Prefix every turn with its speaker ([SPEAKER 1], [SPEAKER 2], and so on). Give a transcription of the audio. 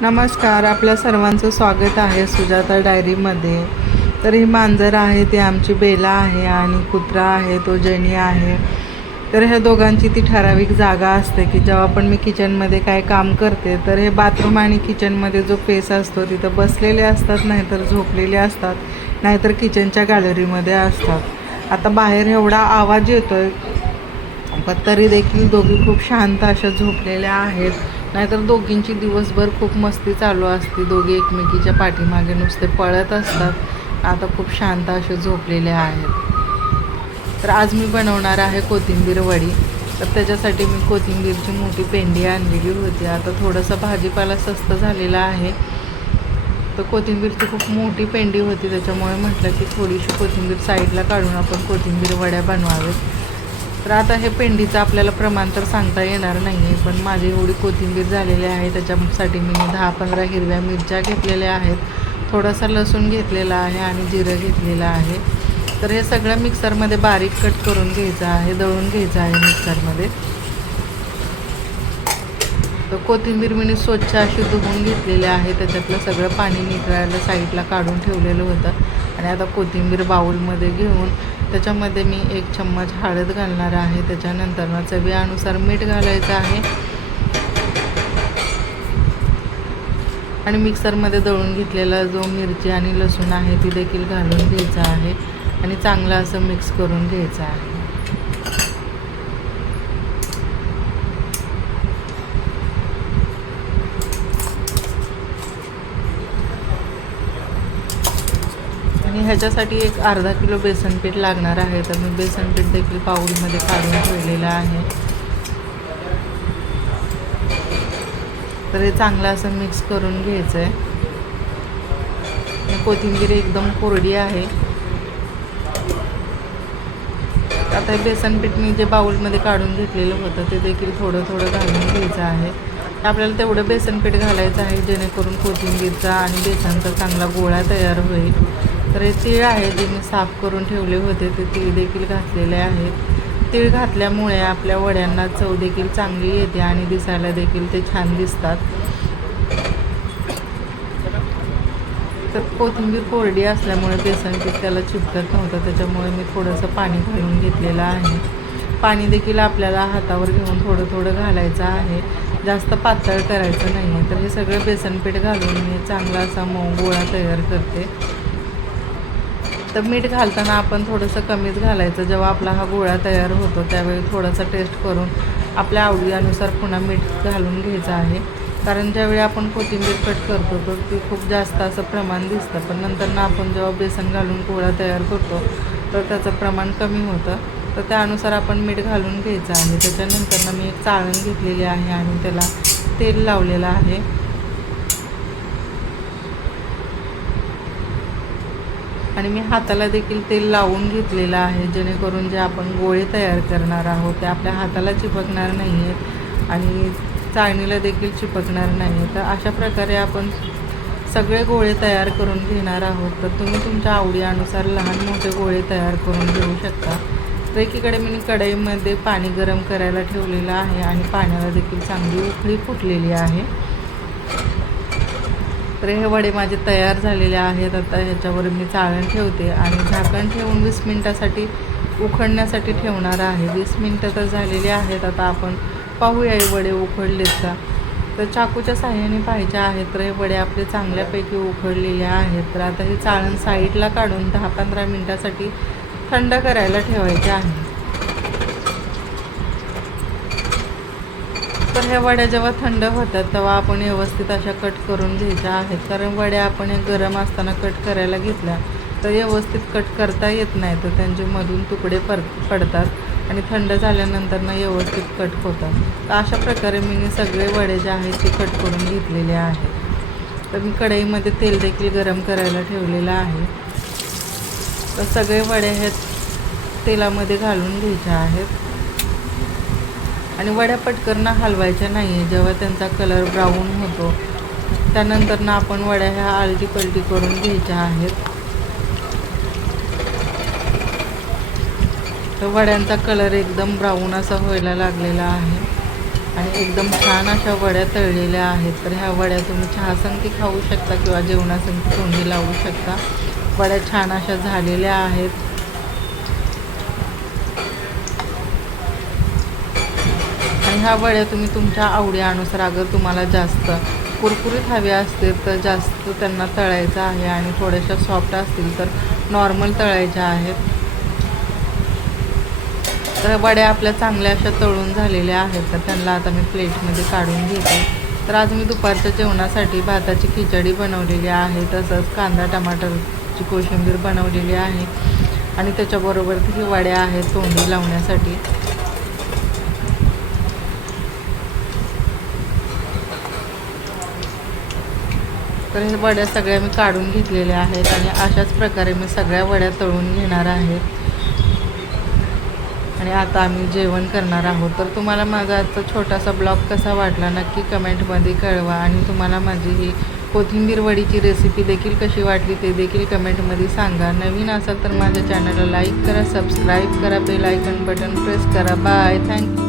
[SPEAKER 1] नमस्कार आपल्या सर्वांचं स्वागत आहे सुजाता डायरीमध्ये. तर ही मांजर आहे ती आमची बेला आहे आणि कुत्रा आहे तो जनी आहे. तर ह्या दोघांची ती ठराविक जागा असते की जेव्हा पण मी किचनमध्ये काय काम करते तर हे बाथरूम आणि किचनमध्ये जो पेस असतो तिथं बसलेले असतात नाहीतर झोपलेले असतात नाहीतर किचनच्या गॅलरीमध्ये असतात. आता बाहेर एवढा आवाज येतोय पण तरी देखील दोघी खूप शांत अशा झोपलेल्या आहेत. नाहीतर दोघींची दिवसभर खूप मस्ती चालू असते. दोघी एकमेकीच्या पाठीमागे नुसते पळत असतात. आता खूप शांत असे झोपलेले आहेत. तर आज मी बनवणार आहे कोथिंबीर वडी. तर त्याच्यासाठी मी कोथिंबीरची मोठी पेंडी आणलेली होती. आता थोडंसं भाजीपाला स्वस्त झालेला आहे. तर कोथिंबीरची खूप मोठी पेंडी होती. त्याच्यामुळे म्हटलं की थोडीशी कोथिंबीर साईडला काढून आपण कोथिंबीर वड्या बनवावेत तर आता हे पेंडीचं आपल्याला प्रमाण तर सांगता येणार नाही आहे पण माझी एवढी कोथिंबीर झालेली आहे त्याच्यासाठी मी दहा पंधरा हिरव्या मिरच्या घेतलेल्या आहेत. थोडासा लसूण घेतलेला आहे आणि जिरं घेतलेलं आहे. तर हे सगळं मिक्सरमध्ये बारीक कट करून घ्यायचं आहे दळून घ्यायचं आहे मिक्सरमध्ये. तर कोथिंबीर मी स्वच्छ अशी धुवून घेतलेली आहे त्याच्यातलं सगळं पाणी निघायला साईडला काढून ठेवलेलं होतं. आणि आता कोथिंबीर बाऊलमध्ये घेऊन त्याच्यामध्ये मी एक चम्मच हळद घालणार आहे. त्याच्यानंतर मग चवीनुसार मीठ घालायचं आहे. आणि मिक्सरमध्ये दळून घेतलेला जो मिरची आणि लसूण आहे ती देखील घालून घ्यायचा आहे. आणि चांगलं असं मिक्स करून घ्यायचं आहे. आणि ह्याच्यासाठी एक अर्धा किलो बेसन पीठ लागणार आहे. तर मी बेसन पीठ देखील पाऊलमध्ये काढून ठेवलेलं आहे. तर हे चांगलं असं मिक्स करून घ्यायचं आहे कोथिंबीर एकदम कोरडी आहे. आता हे बेसन पीठ मी जे बाऊलमध्ये काढून घेतलेलं होतं ते देखील थोडं थोडं घालून घ्यायचं आहे. आपल्याला तेवढं बेसन पीठ घालायचं आहे जेणेकरून कोथिंबीरचा आणि बेसनचा चांगला गोळा तयार होईल. तर तीळ आहे जे मी साफ करून ठेवले होते ते तीळ देखील घातलेले आहेत. तीळ घातल्यामुळे आपल्या वड्यांना चव देखील चांगली येते आणि दिसायला देखील ते छान दिसतात. तर कोथिंबीर कोरडी असल्यामुळे बेसन पीठ त्याला चिपकत नव्हतं त्याच्यामुळे मी थोडंसं पाणी घालून घेतलेलं आहे. पाणी देखील आपल्याला हातावर घेऊन थोडं थोडं घालायचं आहे. जास्त पातळ करायचं नाही आहे तर हे सगळं बेसन पीठ घालून मी चांगला असा मऊ गोळा तयार करते. तर मीठ घालताना आपण थोडंसं कमीच घालायचं. जेव्हा आपला हा गोळा तयार होतो त्यावेळी थोडासा टेस्ट करून आपल्या आवडीनुसार पुन्हा मीठ घालून घ्यायचं आहे. कारण ज्यावेळी आपण कोथिंबीर कट करतो तर ती खूप जास्त असं प्रमाण दिसतं. पण नंतर ना आपण जेव्हा बेसन घालून गोळा तयार करतो तर त्याचं प्रमाण कमी होतं. तर त्यानुसार आपण मीठ घालून घ्यायचं आहे. त्याच्यानंतर ना मी एक चाळण घेतलेली आहे आणि त्याला तेल लावलेलं आहे. आणि मी हाताला देखील तेल लावून घेतलेलं आहे जेणेकरून जे आपण गोळे तयार करणार आहोत ते आपल्या हाताला चिपकणार नाही आहेत आणि चाळणीला देखील चिपकणार नाही तर अशा प्रकारे आपण सगळे गोळे तयार करून घेणार आहोत. तर तुम्ही तुमच्या आवडीनुसार लहान मोठे गोळे तयार करून घेऊ शकता. तर एकीकडे मी कढईमध्ये पाणी गरम करायला ठेवलेलं आहे आणि पाण्याला देखील चांगली उकळी फुटलेली आहे. तर हे वडे माझे तयार झालेले आहेत. आता ह्याच्यावर मी चाळण ठेवते आणि झाकण ठेवून वीस मिनटासाठी उखडण्यासाठी ठेवणार आहे. वीस मिनटं तर झालेली आहेत. आता आपण पाहूया हे वडे उखडलेत का? तर चाकूच्या साह्याने पाहिजे आहेत तर हे वडे आपले चांगल्यापैकी उखडलेले आहेत. तर आता हे चाळण साईडला काढून दहा पंधरा मिनटासाठी थंड करायला ठेवायचे आहे. तर ह्या वड्या जेव्हा थंड होतात तेव्हा आपण व्यवस्थित अशा कट करून घ्यायच्या आहेत. कारण वड्या आपण गरम असताना कट करायला घेतल्या तर व्यवस्थित कट करता येत नाही तर त्यांचे मधून तुकडे पर पडतात आणि थंड झाल्यानंतर ना व्यवस्थित कट होतात. तर अशा प्रकारे मी सगळे वडे जे आहेत ते कट करून घेतलेले आहेत. तर मी कढईमध्ये तेल देखील गरम करायला ठेवलेलं आहे. तर सगळे वडे हे तेलामध्ये घालून घ्यायचे आहेत. आणि वड्या पटकन हलवायच्या नाही आहे जेव्हा त्यांचा कलर ब्राऊन होतो त्यानंतर ना आपण वड्या ह्या आलटी पलटी करून घ्यायच्या आहेत. तर वड्यांचा कलर एकदम ब्राऊन असा व्हायला लागलेला आहे. आणि एकदम छान अशा वड्या तळलेल्या आहेत. तर ह्या वड्या तुम्ही चहासंगती खाऊ शकता किंवा जेवणासंगती तोंडी लावू शकता. वड्या छान अशा झालेल्या आहेत. ह्या वड्या तुम्ही तुमच्या आवडीनुसार अगर तुम्हाला जास्त कुरकुरीत हवे असतील तर जास्त त्यांना तळायचं आहे आणि थोड्याशा सॉफ्ट असतील तर नॉर्मल तळायच्या आहेत. तर वड्या आपल्या चांगल्या अशा तळून झालेल्या आहेत तर त्यांना आता मी प्लेटमध्ये काढून घेते. तर आज मी दुपारच्या जेवणासाठी भाताची खिचडी बनवलेली आहे तसंच कांदा टमाटरची कोशिंबीर बनवलेली आहे. आणि त्याच्याबरोबर ही वड्या आहेत तोंडी लावण्यासाठी. तर हे वड्या सगळ्या मी काढून घेतलेल्या आहेत आणि अशाच प्रकारे मी सगळ्या वड्या तळून घेणार आहे. आणि आता आम्ही जेवण करणार आहोत. तर तुम्हाला माझा आजचा छोटासा ब्लॉग कसा वाटला नक्की कमेंटमध्ये कळवा आणि तुम्हाला माझी ही कोथिंबीर वडीची रेसिपी देखील कशी वाटली ते देखील कमेंटमध्ये सांगा. नवीन असाल तर माझ्या चॅनलला लाईक करा सबस्क्राईब करा बेल आयकन बटन प्रेस करा. Bye thank you